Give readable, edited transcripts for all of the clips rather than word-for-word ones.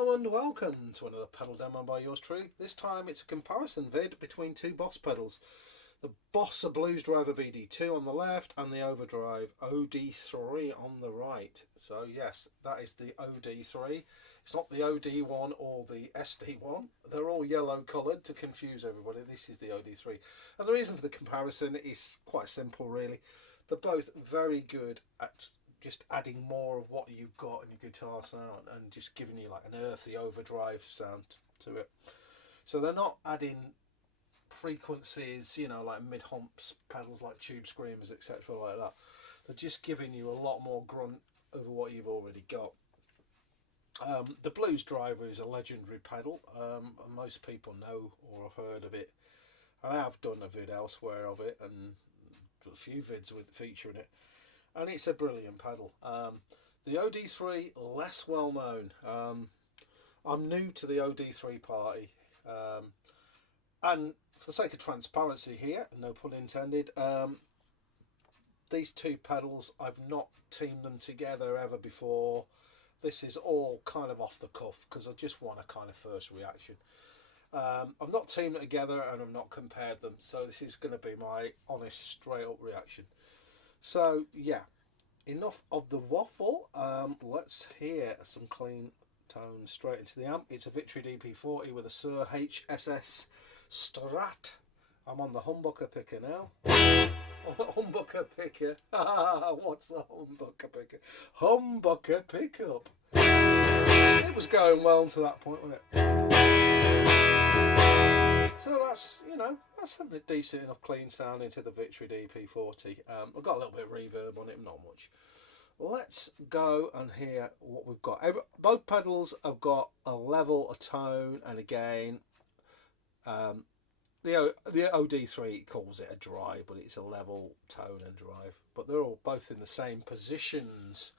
Hello and welcome to another pedal demo by yours truly. This time it's a comparison vid between two Boss pedals. The Boss Blues Driver BD-2 on the left and the Overdrive OD-3 on the right. So yes, that is the OD-3. It's not the OD-1 or the SD-1. They're all yellow coloured to confuse everybody. This is the OD-3. And the reason for the comparison is quite simple really. They're both very good at just adding more of what you've got in your guitar sound and just giving you like an earthy overdrive sound to it. So they're not adding frequencies, you know, like mid humps pedals like tube screamers, etc. like that. They're just giving you a lot more grunt over what you've already got. The Blues Driver is a legendary pedal, and most people know or have heard of it. I have done a vid elsewhere of it and a few vids with featuring it. And it's a brilliant pedal. The OD-3, less well known. I'm new to the OD-3 party. And for the sake of transparency here, no pun intended, these two pedals, I've not teamed them together ever before. This is all kind of off the cuff because I just want a kind of first reaction. I've not teamed it together and I've not compared them. So this is going to be my honest, straight up reaction. So yeah, enough of the waffle. Let's hear some clean tones straight into the amp. It's a Victory DP40 with a Suhr HSS Strat. I'm on the humbucker picker now. Humbucker picker. What's the humbucker picker? Humbucker pickup. It was going well to that point, wasn't it? So that's, you know, that's a decent enough clean sound into the Victory DP40. I've got a little bit of reverb on it, not much. Let's go and hear what we've got. Both pedals have got a level, a tone and a gain. The OD3 calls it a drive, but it's a level, tone and drive. But they're all both in the same positions.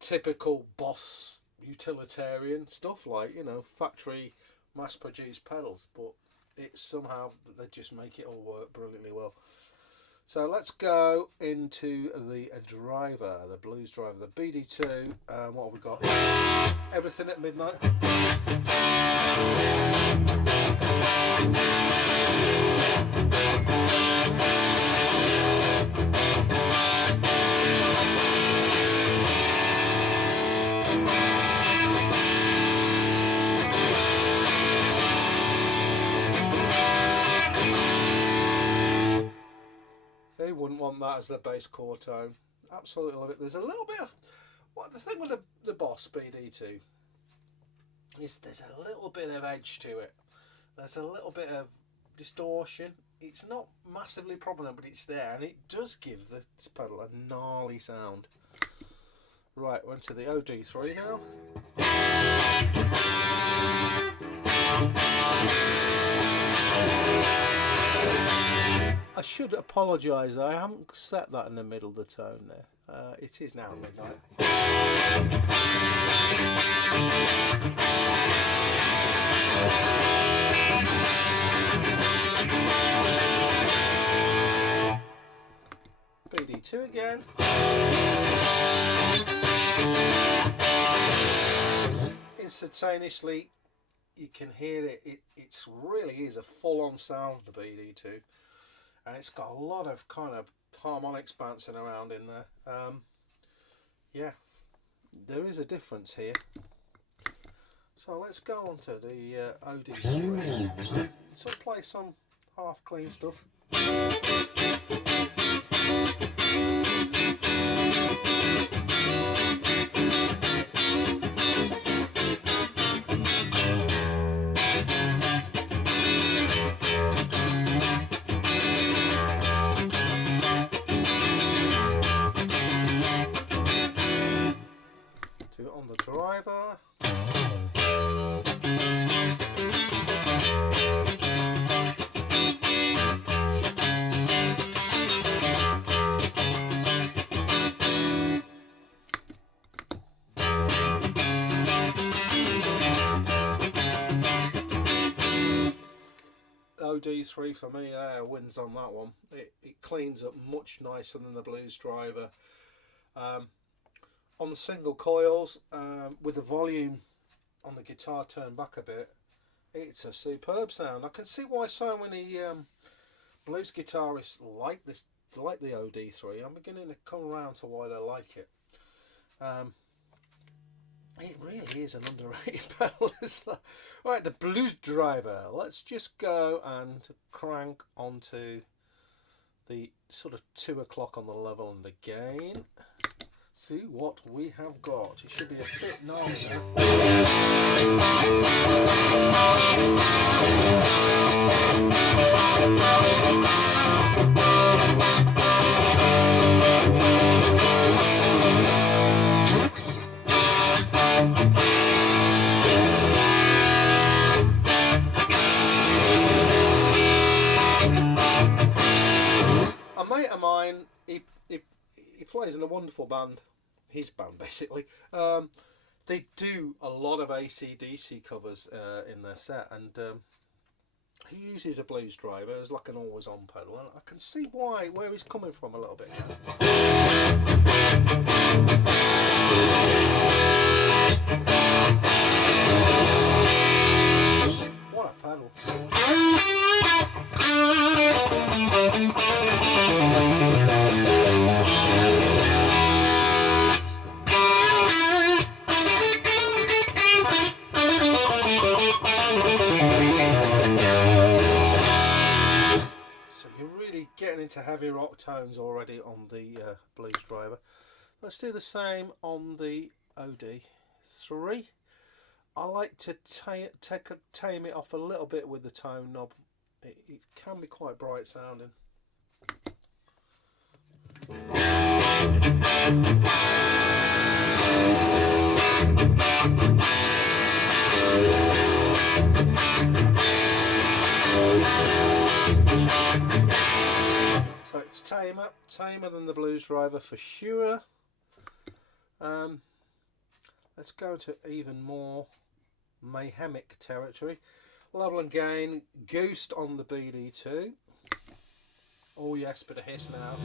Typical Boss utilitarian stuff, like, you know, factory mass-produced pedals, but it's somehow they just make it all work brilliantly well. So let's go into the driver, the Blues Driver, the BD-2. What have we got? Everything at Midnight. They wouldn't want that as their bass core tone. Absolutely love it. There's a little bit of, what the thing with the Boss BD-2 is there's a little bit of edge to it. There's a little bit of distortion. It's not massively prominent, but it's there, and it does give this pedal a gnarly sound. Right, we're into the OD-3 now. I should apologise, I haven't set that in the middle of the tone there. It is now Midnight. BD-2 again. Instantaneously, you can hear it. It really is a full-on sound, the BD-2. And it's got a lot of kind of harmonics bouncing around in there. Yeah, there is a difference here. So let's go on to the OD-3. So play some half clean stuff. Do it on the driver. OD-3 for me wins on that one. It cleans up much nicer than the Blues Driver. on the single coils with the volume on the guitar turned back a bit. It's a superb sound. I can see why so many blues guitarists like this, like the OD-3. I'm beginning to come around to why they like it. It really is an underrated pedal. Right, the Blues Driver. Let's just go and crank onto the sort of 2 o'clock on the level and the gain. See what we have got. It should be a bit gnarly now. A mate of mine, he plays in a wonderful band, his band basically. They do a lot of AC/DC covers in their set, and he uses a Blues Driver as like an always-on pedal, and I can see where he's coming from a little bit now. What a pedal. Getting into heavy rock tones already on the Blues Driver. Let's do the same on the OD-3. I like to tame it off a little bit with the tone knob. It can be quite bright sounding. So it's tamer than the Blues Driver for sure. Let's go to even more mayhemic territory. Level and gain, goosed on the BD-2. Oh yes, bit of hiss now.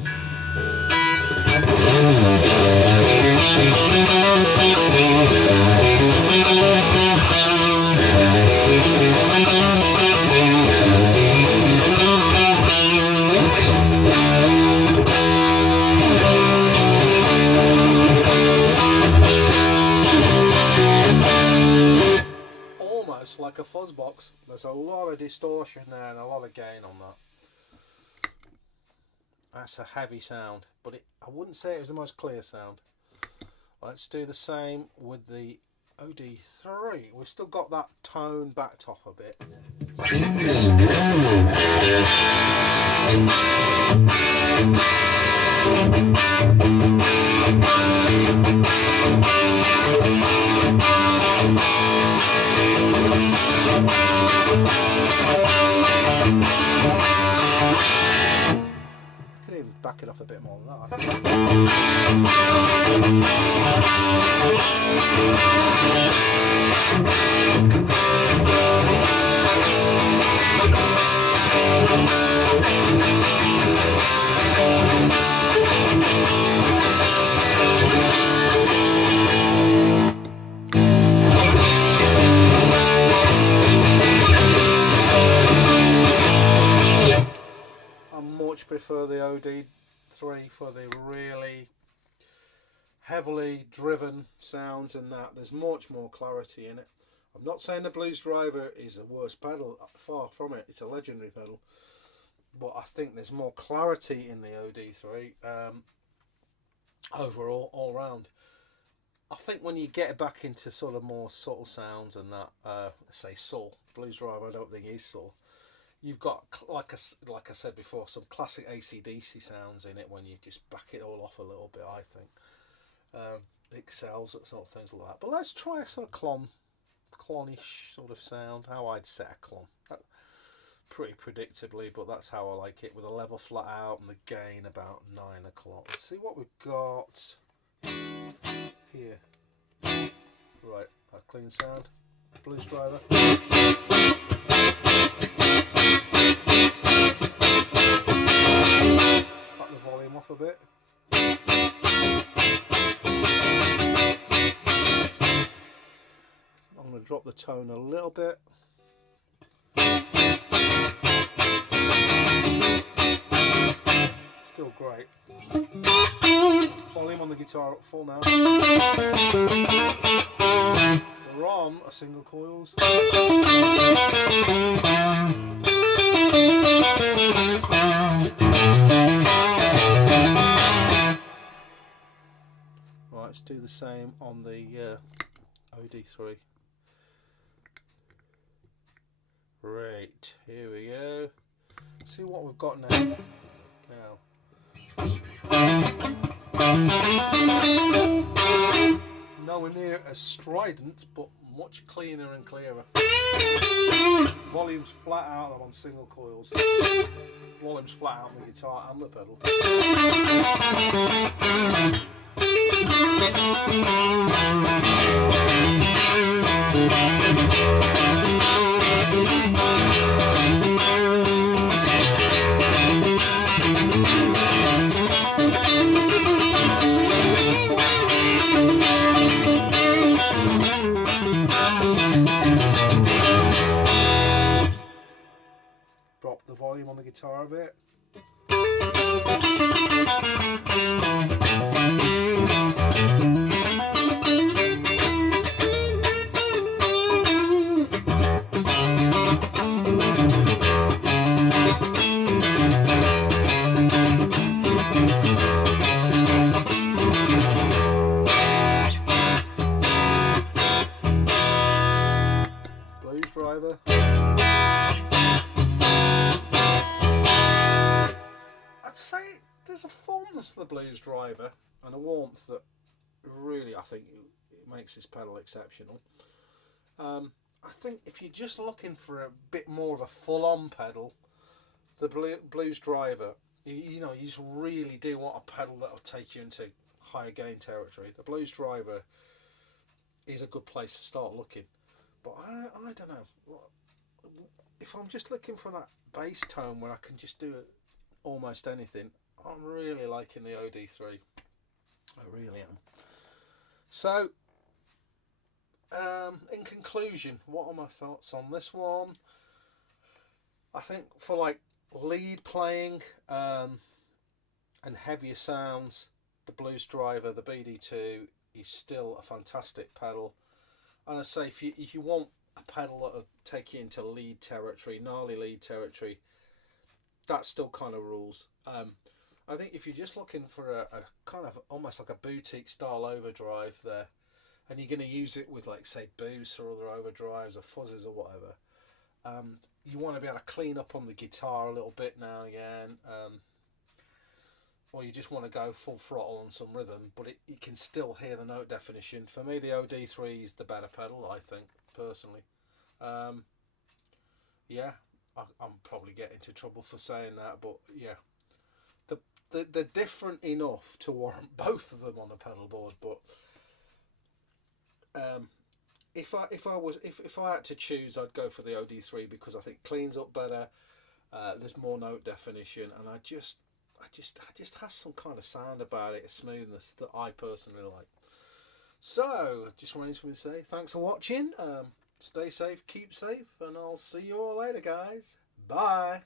Like a fuzz box. There's a lot of distortion there and a lot of gain on that. That's a heavy sound, but I wouldn't say it was the most clear sound. Let's do the same with the OD-3. We've still got that tone backed off a bit. I could even back it off a bit more than that, I think. I much prefer the OD-3 for the really heavily driven sounds and that. There's much more clarity in it. I'm not saying the Blues Driver is a worse pedal, far from it. It's a legendary pedal, but I think there's more clarity in the OD-3 overall, all round. I think when you get back into sort of more subtle sounds and that, say soul, Blues Driver I don't think is soul. You've got, like I said before, some classic AC/DC sounds in it when you just back it all off a little bit, I think. Excels, that sort of things like that. But let's try a sort of clonish sort of sound, how I'd set a clon. Pretty predictably, but that's how I like it, with a level flat out and the gain about 9 o'clock. Let's see what we've got here. Right, a clean sound. Blues Driver. Cut the volume off a bit. going to drop the tone a little bit. Still great. Volume on the guitar up full now. We're on a single coils. Right, let's do the same on the OD-3. Right, here we go. See what we've got now. Nowhere near as strident, but much cleaner and clearer. Volume's flat out. I'm on single coils. Volume's flat out on the guitar and the pedal. Drop the volume on the guitar a bit. Blues driver. I'd say there's a fullness to the blues driver and a warmth that really, I think, it makes this pedal exceptional. I think if you're just looking for a bit more of a full-on pedal, the blues driver, you know, you just really do want a pedal that'll take you into higher gain territory. The blues driver is a good place to start looking. But I don't know, if I'm just looking for that bass tone where I can just do almost anything, I'm really liking the OD-3. I really am. So, in conclusion, what are my thoughts on this one? I think for like lead playing and heavier sounds, the blues driver, the BD-2 is still a fantastic pedal. And I say, if you want a pedal that'll take you into lead territory, gnarly lead territory, that still kind of rules. I think if you're just looking for a kind of almost like a boutique style overdrive there, and you're going to use it with, like, say, boosts or other overdrives or fuzzes or whatever, you want to be able to clean up on the guitar a little bit now and again, or you just want to go full throttle on some rhythm, but you can still hear the note definition. For me, the OD-3 is the better pedal, I think, personally. Yeah, I'm probably getting into trouble for saying that, but yeah, they're different enough to warrant both of them on a pedal board. But if I had to choose, I'd go for the OD-3 because I think it cleans up better. There's more note definition, and I just has some kind of sound about it, a smoothness that I personally like. So, just wanted to say thanks for watching. Stay safe, keep safe, and I'll see you all later, guys. Bye.